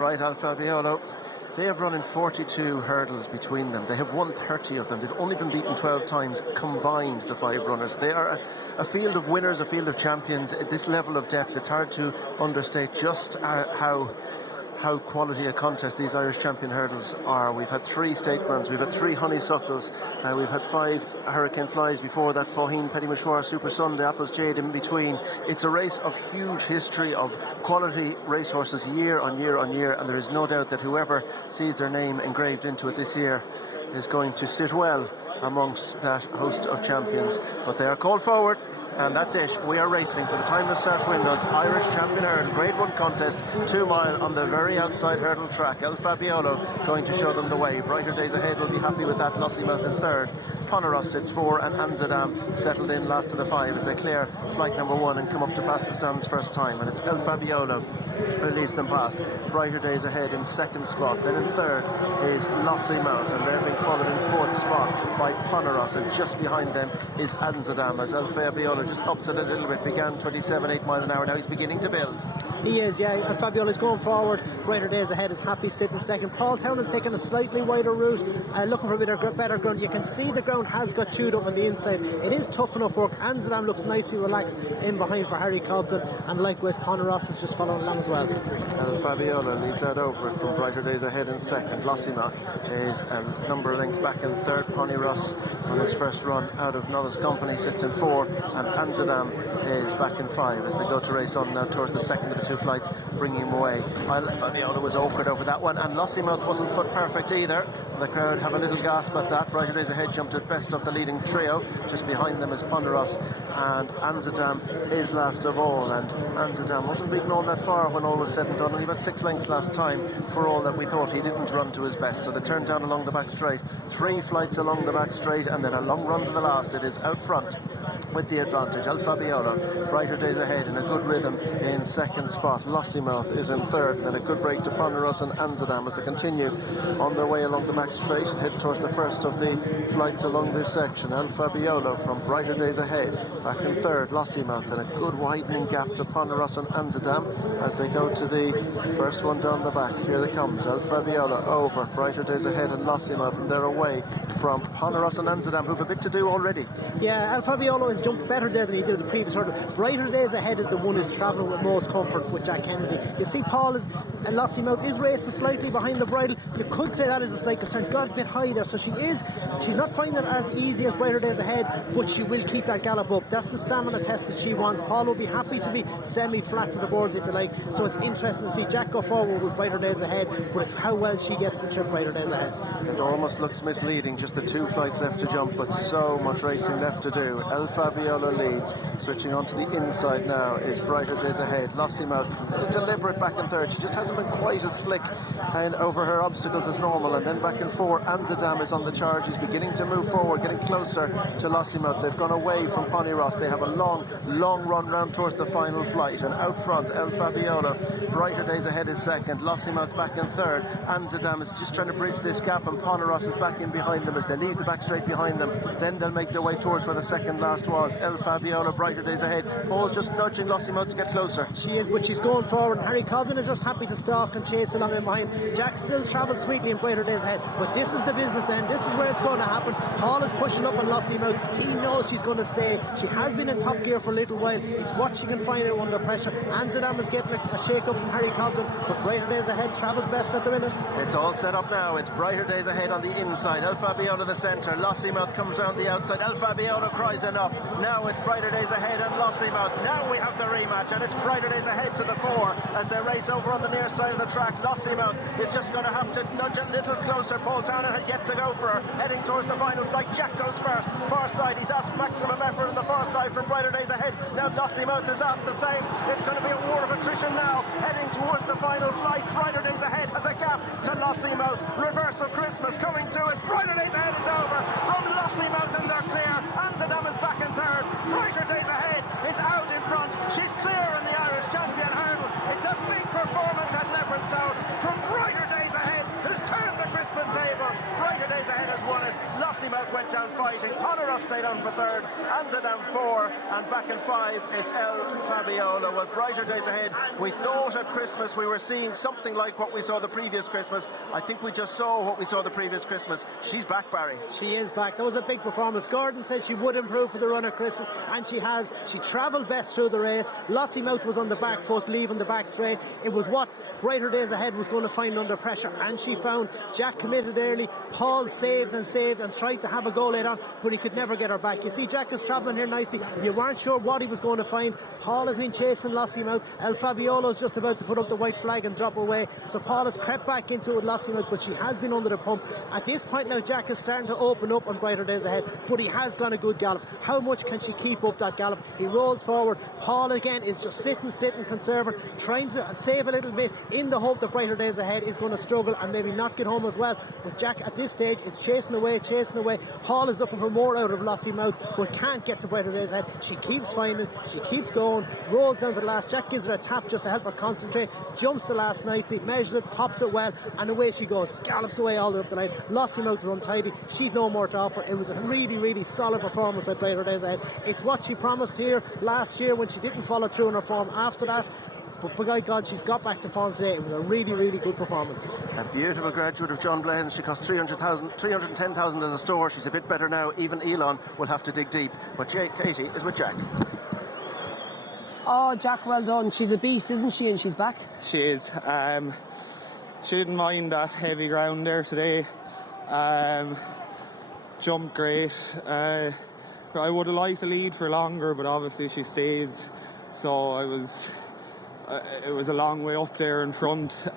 Right, Al Fabiolo. They have run in 42 hurdles between them. They have won 30 of them. They've only been beaten 12 times combined, the five runners. They are a field of winners, a field of champions. At this level of depth, it's hard to understate just how quality a contest these Irish champion hurdles are. We've had 3 state runs, we've had 3 honeysuckles, we've had 5 hurricane flies before that, Faugheen, Petit Mouchoir, Super Sunday, Apples Jade in between. It's a race of huge history of quality racehorses year on year on year, and there is no doubt that whoever sees their name engraved into it this year is going to sit well amongst that host of champions. But they are called forward, and that's it. We are racing for the Timeless Start Windows Irish Champion Hurdle Grade 1 contest, 2 mile on the very outside hurdle track. El Fabiolo going to show them the way. Brighter Days Ahead will be happy with that. Lossiemouth is third. Poneros sits 4, and Anzadam settled in last of the 5 as they clear flight number 1 and come up to past the stands first time. And it's El Fabiolo who leads them past. Brighter Days Ahead in second spot. Then in third is Lossiemouth, and they're being followed in fourth spot by Poneros, and just behind them is Anzadam as El Fabiolo just ups it a little bit. Began 27.8 miles an hour, now he's beginning to build. He is, yeah, and Fabiola's going forward. Brighter Days Ahead is happy sitting second. Paul Townend's taking a slightly wider route, looking for a bit of better ground. You can see the ground has got chewed up on the inside. It is tough enough work. Anzadam looks nicely relaxed in behind for Harry Cobden, and likewise Poneros is just following along as well. El Fabiola leads out over it from Brighter Days Ahead in second. Lossiemouth is a number of lengths back in third. Poneros on his first run out of Null's company sits in 4, and Anzadam is back in 5 as they go to race on now towards the second of the 2 flights, bringing him away. Fabiola was awkward over that one, and Lossiemouth wasn't foot perfect either. The crowd have a little gasp at that. Brighter Days Ahead jumped at best of the leading trio. Just behind them is Poneros, and Anzadam is last of all, and Anzadam wasn't beaten all that far when all was said and done. Only about 6 lengths last time, for all that we thought he didn't run to his best. So they turned down along the back straight. 3 flights along the back straight, and then a long run to the last. It is out front with the advantage. El Fabiolo, Brighter Days Ahead in a good rhythm in second spot. Lossiemouth is in third, and then a good break to Poneros and Anzadam as they continue on their way along the back straight and head towards the first of the flights along this section. El Fabiolo from Brighter Days Ahead back in third. Lossiemouth, and a good widening gap to Poneros and Anzadam as they go to the first one down the back. Here they comes. El Fabiolo over Brighter Days Ahead and Lossiemouth, and they're away from Poneros and Anzadam, who've a bit to do already. Yeah, El Fabiolo has jumped better there than he did the previous hurdle. Brighter Days Ahead is the one who's travelling with most comfort with Jack Kennedy. You see Paul is, and Lossiemouth is racing slightly behind the bridle. You could say that is a slight concern. She's got a bit high there, so she's not finding it as easy as Brighter Days Ahead, but she will keep that gallop up. That's the stamina test that she wants. Paul will be happy to be semi-flat to the boards, if you like. So it's interesting to see Jack go forward with Brighter Days Ahead, but it's how well she gets the trip Brighter Days Ahead. It almost looks misleading, just the 2 flights left to jump, but so much racing left to do. El Fabiolo leads. Switching on to the inside now is Brighter Days Ahead. Lossiemouth, deliberate back in third. She just hasn't been quite as slick and over her obstacles as normal. And then back in 4, Anzadam is on the charge. He's beginning to move forward, getting closer to Lossiemouth. They've gone away from Poneros. They have a long run round towards the final flight. And out front, El Fabiolo. Brighter Days Ahead is second. Lossiemouth back in third. Anzadam is just trying to bridge this gap, and Poneros is back in behind them as they leave the back straight behind them. Then they'll make their way towards where the second last was. El Fabiolo, Brighter Days Ahead. Paul's just nudging Lossiemouth to get closer. She is, but she's going forward, and Harry Cobden is just happy to stalk and chase along in behind. Jack still travels sweetly in Brighter Days Ahead, but this is the business end. This is where it's going to happen. Paul is pushing up on Lossiemouth. He knows she's going to stay. She has been in top gear for a little while. It's what she can find out under pressure. Anzadam is getting a shake-up from Harry Cobden, but Brighter Days Ahead travels best at the minute. It's all set up now. It's Brighter Days Ahead on the inside. El Fabiolo the centre. Lossiemouth comes round the outside. El Fabiolo cries enough. Now it's Brighter Days Ahead and Lossiemouth. Now we have the rematch, and it's Brighter Days Ahead to the 4 as they race over on the near side of the track. Lossiemouth is just going to have to nudge a little closer. Paul Towner has yet to go for her, heading towards the final flight. Jack goes first, far side. He's asked maximum effort on the far side from Brighter Days Ahead. Now Lossiemouth is asked the same. It's going to be a war of attrition now, heading towards the final flight. Brighter Days Ahead has a gap to Lossiemouth. Reverse of Christmas coming to it. Brighter Days Ahead is over from Lossiemouth, and they're clear. Anzadam is back in third. Brighter Days Ahead is out in front. She's clear in the Irish champion hurdle. It's a big performance at Leopardstown from Brighter Days Ahead, who's turned the Christmas table. Brighter Days Ahead has won it. Lossiemouth went down fighting. Poneros stayed on for third. Anzadam 4, and back in 5 is El Fabiolo. Well, Brighter Days Ahead, we thought at Christmas we were seeing something something like what we saw the previous Christmas. I think we just saw what we saw the previous Christmas. She's back, Barry. She is back. That was a big performance. Gordon said she would improve for the run of Christmas, and she has. She travelled best through the race. Lossiemouth was on the back foot, leaving the back straight. It was what Brighter Days Ahead was going to find under pressure, and she found. Jack committed early. Paul saved and tried to have a go later on, but he could never get her back. You see, Jack is travelling here nicely. You weren't sure what he was going to find. Paul has been chasing Lossiemouth. El Fabiolo's just about to put up the white flag and drop away. So Paul has crept back into it, Lossiemouth, but she has been under the pump. At this point now, Jack is starting to open up on Brighter Days Ahead, but he has gone a good gallop. How much can she keep up that gallop? He rolls forward. Paul again is just sitting, conserving, trying to save a little bit in the hope that Brighter Days Ahead is going to struggle and maybe not get home as well. But Jack at this stage is chasing away. Paul is looking for more out of Lossiemouth, but can't get to Brighter Days Ahead. She keeps finding, she keeps going, rolls down to the last. Jack gives her a tap just to help her concentrate, jumps the last nicely, measures it, pops it well, and away she goes, gallops away all the way up the line. Lossiemouth is untidy, she'd no more to offer. It was a really solid performance by Brighter Days Ahead. It's what she promised here last year when she didn't follow through in her form after that. But by God, she's got back to form today. It was a really good performance. A beautiful graduate of John Blaine. She cost 310,000 as a store. She's a bit better now. Even Elon will have to dig deep. But Katie is with Jack. Oh, Jack, well done. She's a beast, isn't she? And she's back. She is. She didn't mind that heavy ground there today. Jumped great. I would have liked to lead for longer, but obviously she stays. So it was a long way up there in front.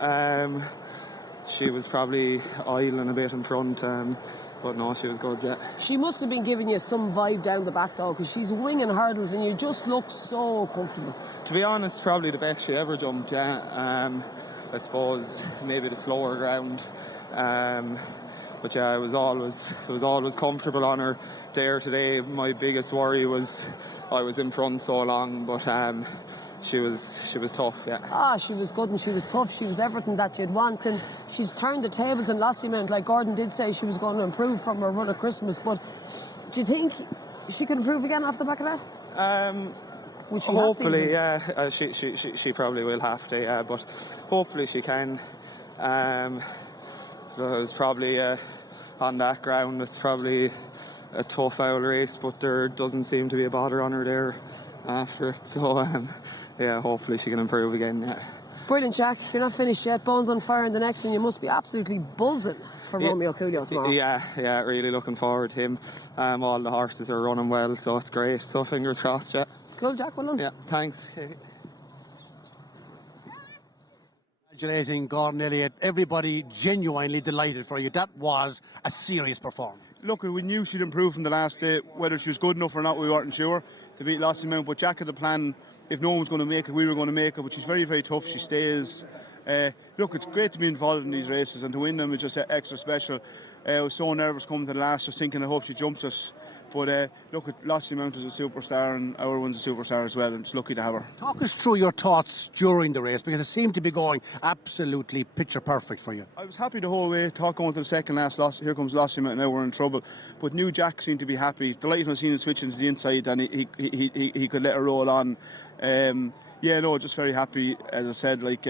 She was probably idling a bit in front, but no, she was good, yeah. She must have been giving you some vibe down the back though, because she's winging hurdles and you just look so comfortable. To be honest, probably the best she ever jumped, yeah. I suppose maybe the slower ground. But yeah, it was always comfortable on her there today. My biggest worry was I was in front so long, but she was tough, yeah. Ah, she was good and she was tough. She was everything that you'd want, and she's turned the tables in Lossiemouth. Like Gordon did say, she was going to improve from her run of Christmas. But do you think she could improve again off the back of that? Hopefully, yeah. She probably will have to, yeah. But hopefully she can. It was probably on that ground. It's probably a tough owl race, but there doesn't seem to be a bother on her there after it. So yeah, hopefully she can improve again. Yeah. Brilliant, Jack. You're not finished yet. Bones on fire in the next, and you must be absolutely buzzing for Romeo Coolio tomorrow. Yeah, really looking forward to him. All the horses are running well, so it's great. So fingers crossed, yeah. Cool, Jack. Well done. Yeah, thanks. Congratulating Gordon Elliott. Everybody genuinely delighted for you. That was a serious performance. Look, we knew she'd improve from the last day. Whether she was good enough or not, we weren't sure to beat Lossiemouth. But Jack had a plan. If no one was going to make it, we were going to make it. But she's very tough. She stays. Look, it's great to be involved in these races, and to win them is just extra special. I was so nervous coming to the last, just thinking I hope she jumps us. But look, Lossiemouth is a superstar, and our one's a superstar as well, and it's lucky to have her. Talk us through your thoughts during the race, because it seemed to be going absolutely picture perfect for you. I was happy the whole way. Thought going to the second last, here comes Lossiemouth, now we're in trouble. But new Jack seemed to be happy. Delighted when I seen him switching to the inside, and he could let her roll on. Just very happy. As I said, like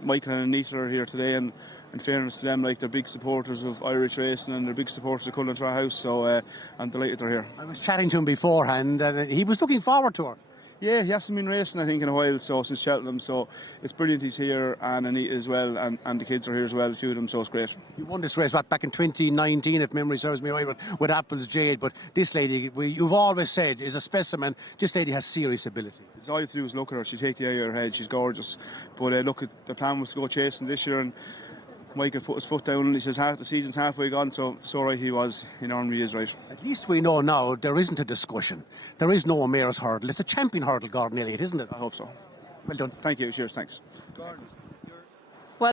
Michael and Anita are here today, and in fairness to them, like, they're big supporters of Irish racing and they're big supporters of Cullentraw House, so I'm delighted they're here. I was chatting to him beforehand and he was looking forward to her. Yeah, he hasn't been racing, I think, in a while, so since Cheltenham, so it's brilliant he's here, and Anita as well, and the kids are here as well, two of them, so it's great. You won this race back in 2019, if memory serves me right, with Apple's Jade, but this lady, you've always said, is a specimen. This lady has serious ability. All you have to do is look at her. She'll take the eye of her head. She's gorgeous. But look, the plan was to go chasing this year, and Michael put his foot down and he says the season's halfway gone, so right he was. He normally is right. At least we know now there isn't a discussion. There is no mayor's hurdle. It's a champion hurdle, Gordon Elliott, isn't it? I hope so. Well done. Thank you. Cheers. Thanks.